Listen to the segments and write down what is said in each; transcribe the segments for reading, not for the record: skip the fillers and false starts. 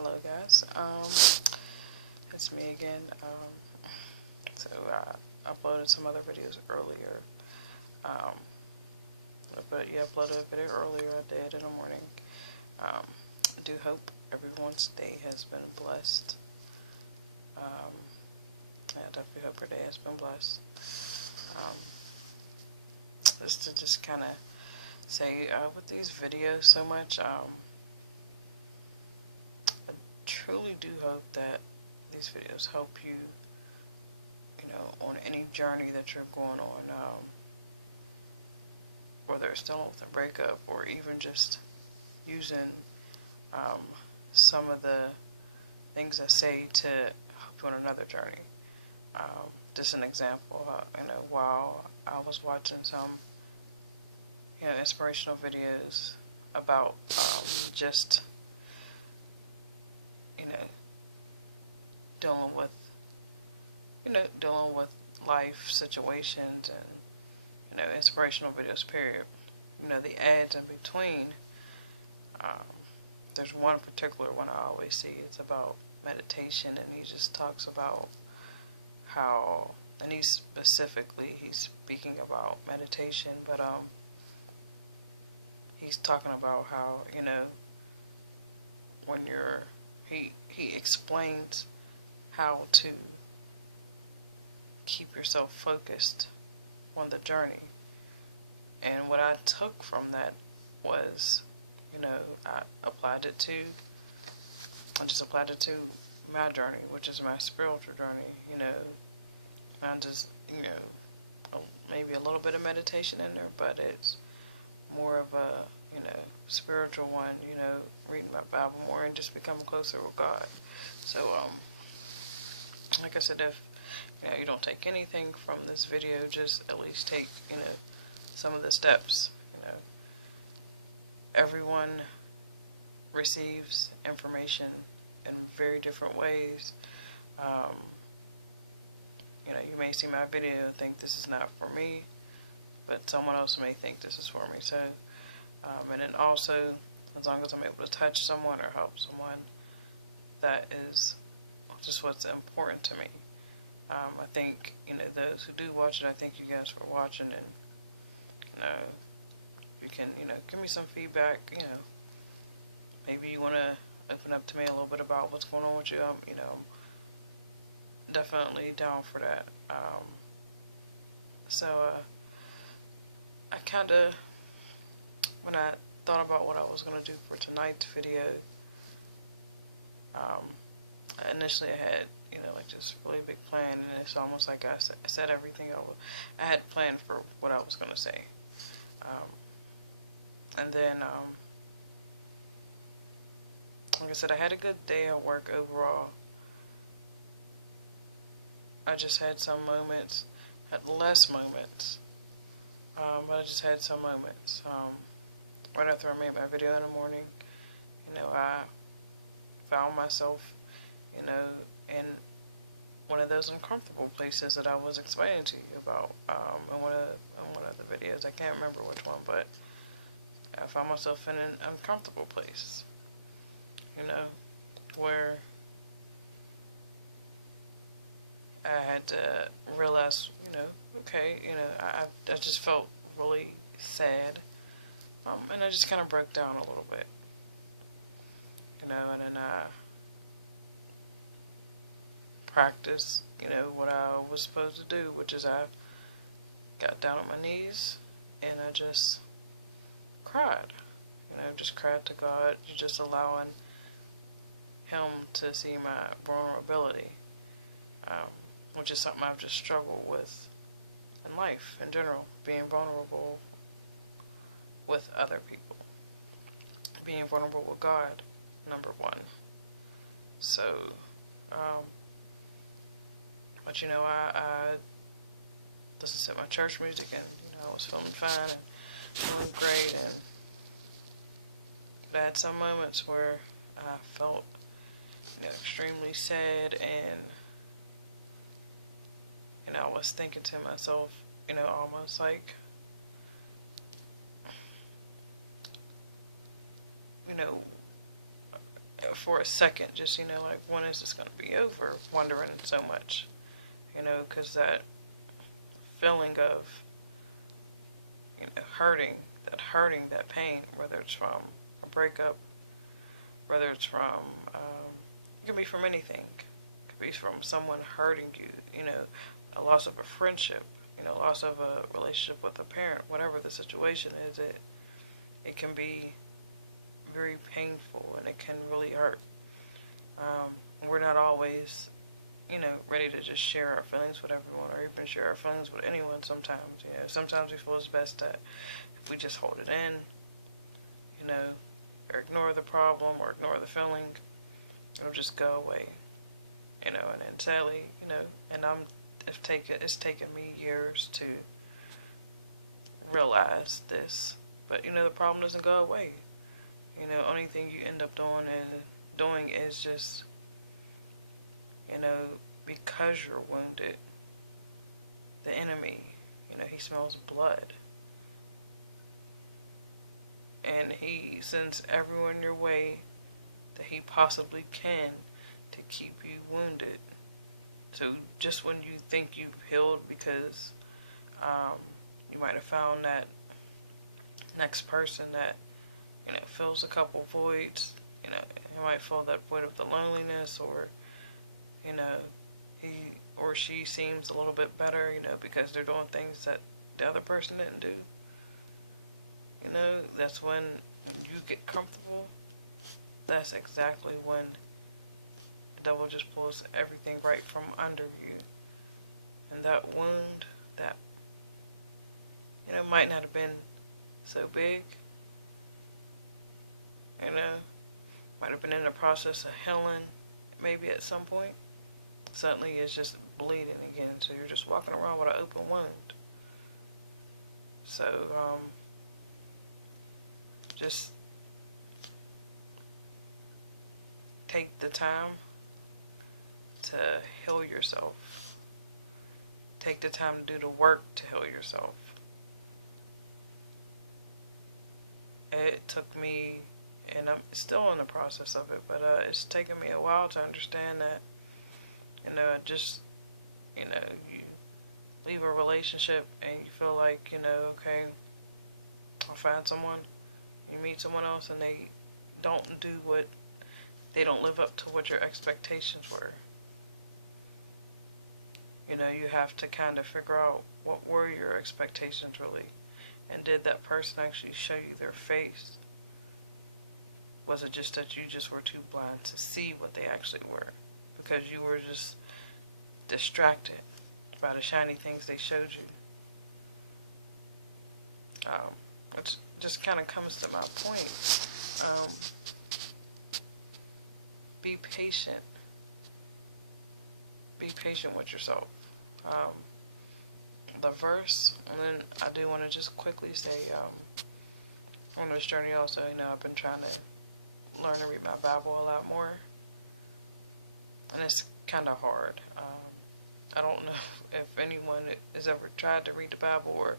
Hello guys, it's me again. So I uploaded some other videos earlier, um, but yeah, uploaded a video earlier. I did in the morning. I do hope everyone's day has been blessed. I definitely hope your day has been blessed. Um, just to kind of say, with these videos so much, I truly do hope that these videos help you, on any journey that you're going on, whether it's dealing with a breakup or even just using um, some of the things I say to help you on another journey. Just an example, while I was watching some, inspirational videos about just, you know, dealing with, dealing with life situations and, inspirational videos, period. The ads in between, there's one particular one I always see. It's about meditation, and he just talks about how, and he's speaking about meditation, but he's talking about how, when he explains how to keep yourself focused on the journey. And what I took from that was, I just applied it to my journey, which is my spiritual journey, and just, maybe a little bit of meditation in there, but it's more of a, spiritual one, reading my Bible more and just becoming closer with God. So, like I said, if, you don't take anything from this video, just at least take, some of the steps. Everyone receives information in very different ways. You may see my video and think this is not for me, but someone else may think this is for me. So, and then also, as long as I'm able to touch someone or help someone, that is just what's important to me. I think, those who do watch it, I thank you guys for watching, and, you can, give me some feedback, maybe you want to open up to me a little bit about what's going on with you. I'm definitely down for that. So, I kind of, when I thought about what I was going to do for tonight's video, initially I had, like this really big plan, and it's almost like I said everything I had planned for what I was going to say. And then, like I said, I had a good day at work overall. I just had some moments, had less moments, but I just had some moments. Right after I made my video in the morning, I found myself, in one of those uncomfortable places that I was explaining to you about in one of the videos. I can't remember which one, but I found myself in an uncomfortable place, where I had to realize, okay, I just felt really sad, and I just kind of broke down a little bit, and then I practiced, what I was supposed to do, which is I got down on my knees, and I just cried, just cried to God, just allowing Him to see my vulnerability, which is something I've just struggled with in life in general, being vulnerable with other people, being vulnerable with God, number one. So, but I listened to my church music, and I was feeling fine and feeling great, and I had some moments where I felt, extremely sad, and I was thinking to myself, almost like, for a second, just, like, when is this going to be over? Wondering so much, because that feeling of, hurting, that pain, whether it's from a breakup, whether it's from, it could be from anything. It could be from someone hurting you, a loss of a friendship, loss of a relationship with a parent, whatever the situation is, it can be very painful and it can really hurt. We're not always, ready to just share our feelings with everyone or even share our feelings with anyone sometimes. Sometimes we feel it's best that if we just hold it in, or ignore the problem or ignore the feeling, it'll just go away. And then sadly, and it's taken me years to realize this. But, the problem doesn't go away. Only thing you end up doing is just, because you're wounded, the enemy, he smells blood. And he sends everyone your way that he possibly can to keep you wounded. So just when you think you've healed because you might have found that next person that, fills a couple voids, you might feel that void of the loneliness, or, he or she seems a little bit better, because they're doing things that the other person didn't do. That's when you get comfortable. That's exactly when the devil just pulls everything right from under you. And that wound that, might not have been so big, might have been in the process of healing maybe at some point, suddenly it's just bleeding again. So you're just walking around with an open wound. So, just take the time to heal yourself. Take the time to do the work to heal yourself. It took me, and I'm still in the process of it, but it's taken me a while to understand that, you leave a relationship and you feel like, okay, I'll find someone. You meet someone else and they don't live up to what your expectations were. You have to kind of figure out what were your expectations really, and did that person actually show you their face? Was it just that you just were too blind to see what they actually were, because you were just distracted by the shiny things they showed you? Which just kind of comes to my point. Be patient. Be patient with yourself. The verse, and then I do want to just quickly say, on this journey also, I've been trying to learn to read my Bible a lot more, and it's kind of hard. I don't know if anyone has ever tried to read the Bible or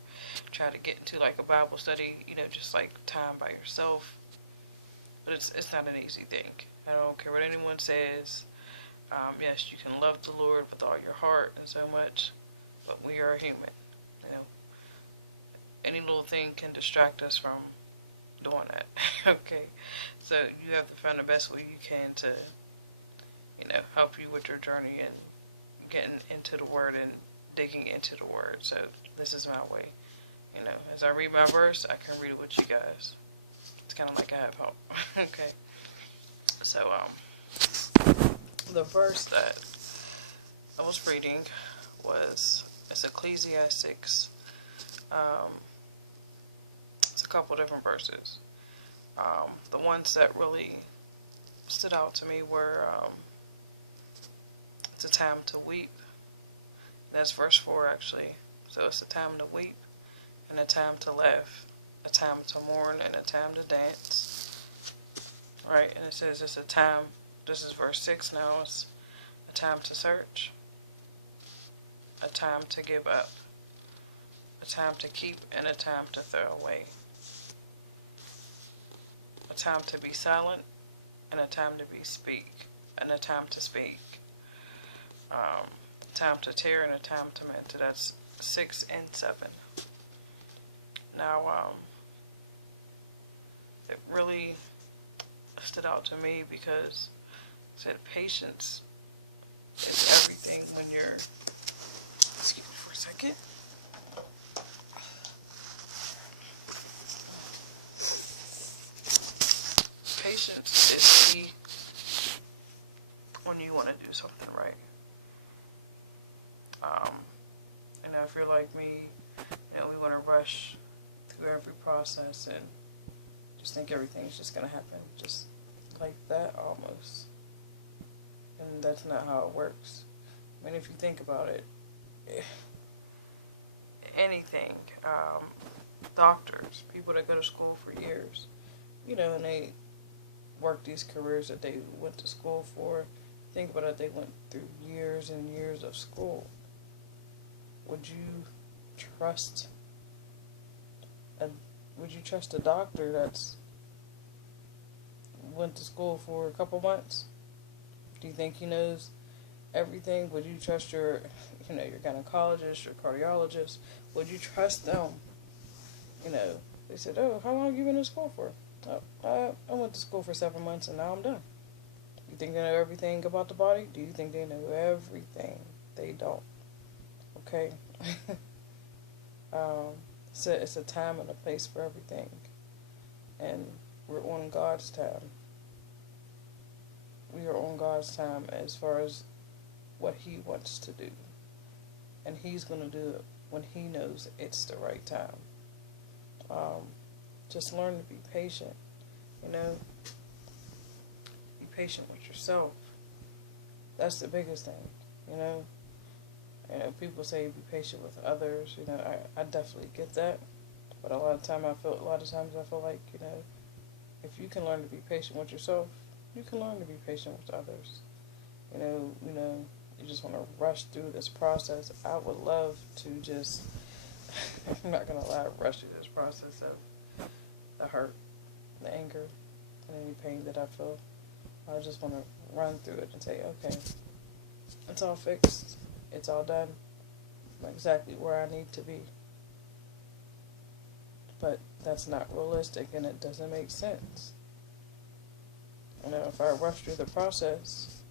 tried to get into like a Bible study, just like time by yourself. But it's not an easy thing. I don't care what anyone says. Yes, you can love the Lord with all your heart and so much, but we are human. Any little thing can distract us from doing that. Okay, so you have to find the best way you can to, help you with your journey and getting into the Word and digging into the Word. So this is my way. As I read my verse, I can read it with you guys. It's kind of like I have help. Okay. So, the verse that I was reading it's Ecclesiastes. It's a couple different verses. The ones that really stood out to me were, it's a time to weep. That's verse 4 actually. So it's a time to weep and a time to laugh, a time to mourn and a time to dance. Right? And it says it's a time, this is verse 6 now, it's a time to search, a time to give up, a time to keep and a time to throw away, a time to be silent and a time to speak, and a time to speak. Time to tear and a time to mend. So that's 6 and 7. Now, it really stood out to me because it said patience is everything when you're, excuse me for a second. Patience is key when you want to do something right. If you're like me, we want to rush through every process and just think everything's just going to happen just like that almost. And that's not how it works. I mean, if you think about it, anything, doctors, people that go to school for years, and they work these careers that they went to school for. Think about it, they went through years and years of school. Would you trust a doctor that's went to school for a couple months? Do you think he knows everything? Would you trust your gynecologist, your cardiologist? Would you trust them? They said, "Oh, how long have you been in school for?" "Oh, I went to school for 7 months and now I'm done." You think they know everything about the body? Do you think they know everything? They don't. Okay? So it's a time and a place for everything. And we're on God's time. We are on God's time as far as what He wants to do. And He's going to do it when He knows it's the right time. Just learn to be patient. Be patient with yourself. That's the biggest thing, people say be patient with others. I definitely get that. But a lot of times I feel like, if you can learn to be patient with yourself, you can learn to be patient with others. You just want to rush through this process. I would love to just, I'm not going to lie, rush through this process of the hurt, the anger, and any pain that I feel. I just want to run through it and say, okay, it's all fixed. It's all done. I'm exactly where I need to be. But that's not realistic and it doesn't make sense. If I rush through the process,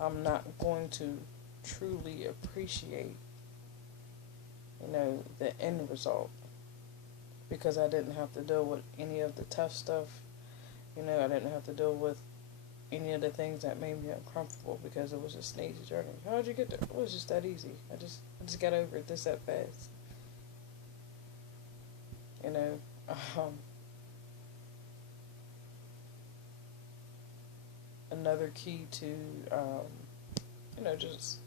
I'm not going to truly appreciate, the end result. Because I didn't have to deal with any of the tough stuff. I didn't have to deal with any of the things that made me uncomfortable because it was just an easy journey. How did you get there? It was just that easy. I just got over it that fast. Another key to, just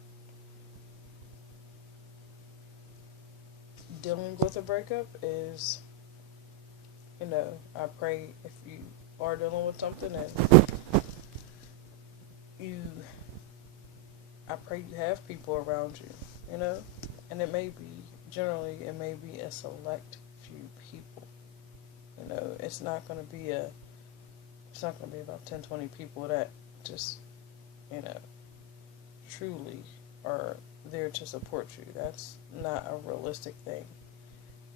dealing with a breakup is, I pray if you are dealing with something and I pray you have people around you, and it may be a select few people, it's not going to be about 10, 20 people that just, truly are there to support you. That's not a realistic thing,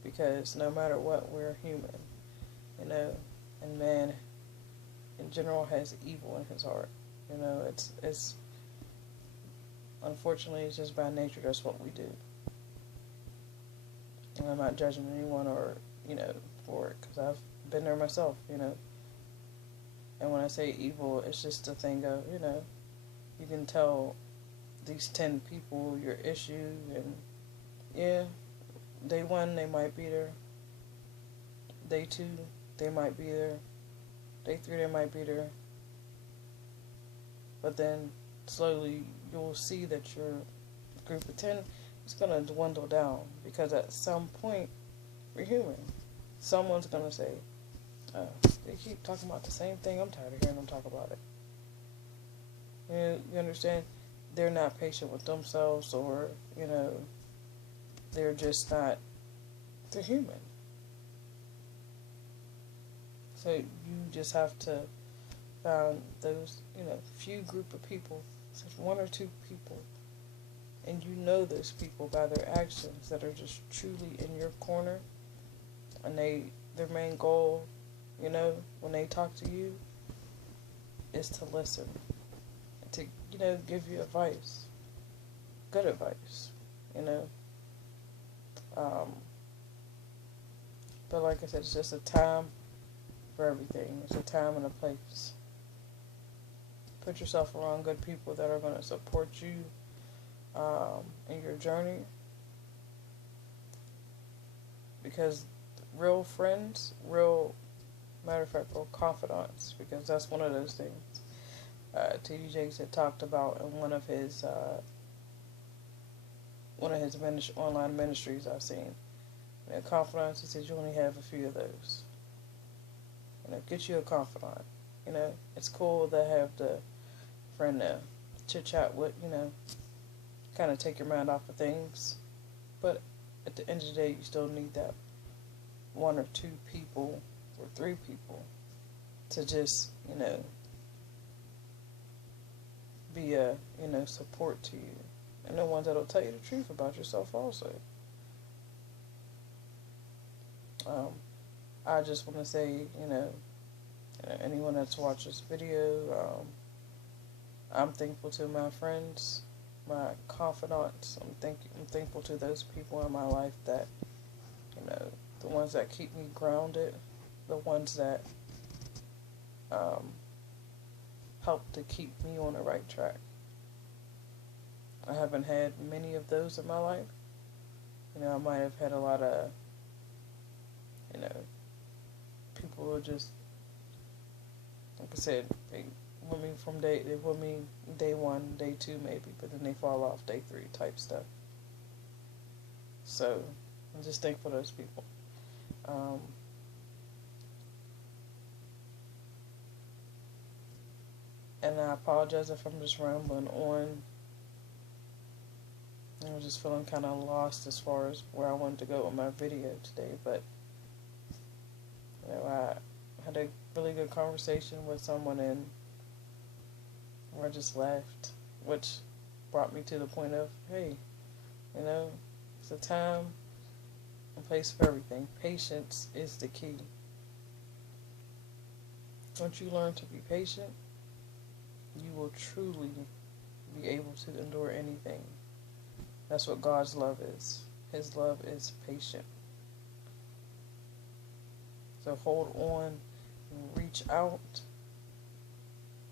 because no matter what, we're human, and man in general has evil in his heart. It's unfortunately, it's just by nature, that's what we do. And I'm not judging anyone or, for it, because I've been there myself, And when I say evil, it's just a thing of, you can tell these 10 people your issue, and yeah, day 1, they might be there. Day 2, they might be there. Day 3, they might be there. But then slowly you'll see that your group of 10 is going to dwindle down, because at some point, we're human. Someone's going to say, oh, they keep talking about the same thing. I'm tired of hearing them talk about it. You understand? They're not patient with themselves, or, they're just not, they're human. So you just have to found those, few group of people, such one or two people, and you know those people by their actions that are just truly in your corner, and their main goal, when they talk to you, is to listen, to give you advice, good advice, you know. Um, but like I said, it's just a time for everything. It's a time and a place. Put yourself around good people that are going to support you in your journey, because real friends, matter of fact, real confidants, because that's one of those things T.D. Jakes had talked about in one of his online ministries I've seen. Confidants, he says you only have a few of those. Get you a confidant. It's cool to have the friend to chit chat with, kind of take your mind off of things. But at the end of the day, you still need that one or two people or three people to just, be a, support to you. And the ones that'll tell you the truth about yourself also. I just want to say, anyone that's watched this video, I'm thankful to my friends, my confidants. I'm thankful to those people in my life that, the ones that keep me grounded, the ones that help to keep me on the right track. I haven't had many of those in my life. I might have had a lot of, people who just, like I said, they with me day one, day two maybe, but then they fall off day three type stuff. So I'm just thankful for those people. And I apologize if I'm just rambling on. I'm just feeling kind of lost as far as where I wanted to go with my video today, but I had a really good conversation with someone, and I just laughed, which brought me to the point of, hey, it's a time and place for everything. Patience is the key. Once you learn to be patient, you will truly be able to endure anything. That's what God's love is. His love is patient. So hold on and reach out.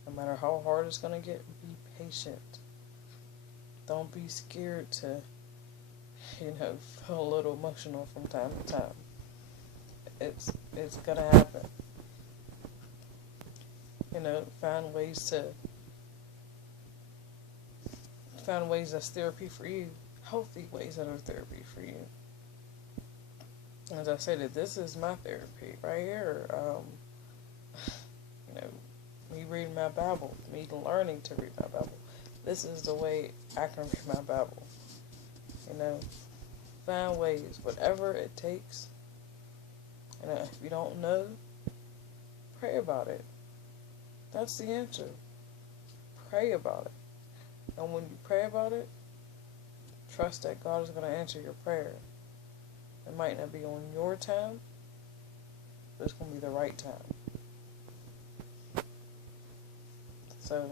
No matter how hard it's going to get, be patient. Don't be scared to, feel a little emotional from time to time. It's going to happen. Find ways that's therapy for you. Healthy ways that are therapy for you. As I said, this is my therapy right here. Me reading my Bible, me learning to read my Bible. This is the way I can read my Bible. Find ways, whatever it takes. If you don't know, pray about it. That's the answer. Pray about it. And when you pray about it, trust that God is going to answer your prayer. It might not be on your time, but it's going to be the right time. So,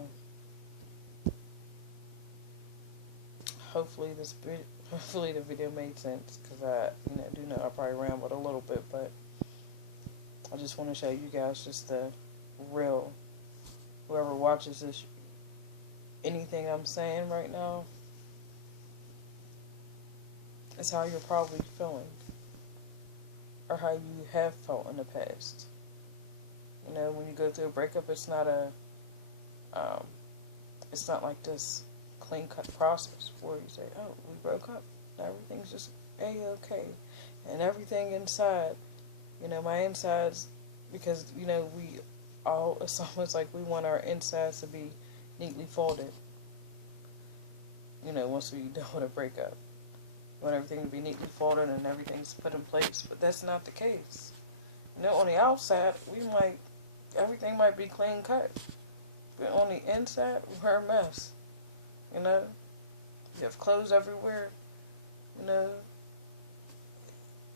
hopefully the video made sense, because I do know I probably rambled a little bit, but I just want to show you guys just the real, whoever watches this, anything I'm saying right now, is how you're probably feeling, or how you have felt in the past. When you go through a breakup, it's not like this clean-cut process where you say, oh, we broke up, everything's just A-okay, and everything inside, my insides, because, it's almost like we want our insides to be neatly folded, once we deal with a breakup. We want everything to be neatly folded and everything's put in place, but that's not the case. On the outside, we might everything might be clean cut, but on the inside, we're a mess. You know, you have clothes everywhere. You know,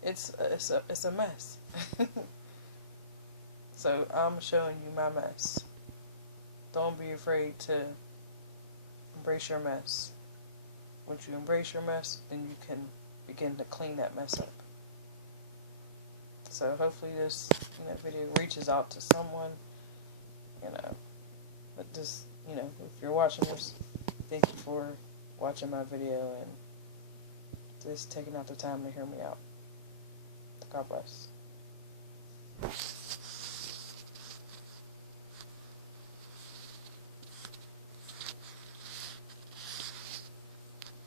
it's a mess. So I'm showing you my mess. Don't be afraid to embrace your mess. Once you embrace your mess, then you can begin to clean that mess up. So hopefully this video reaches out to someone. But just, if you're watching this, thank you for watching my video and just taking out the time to hear me out. God bless.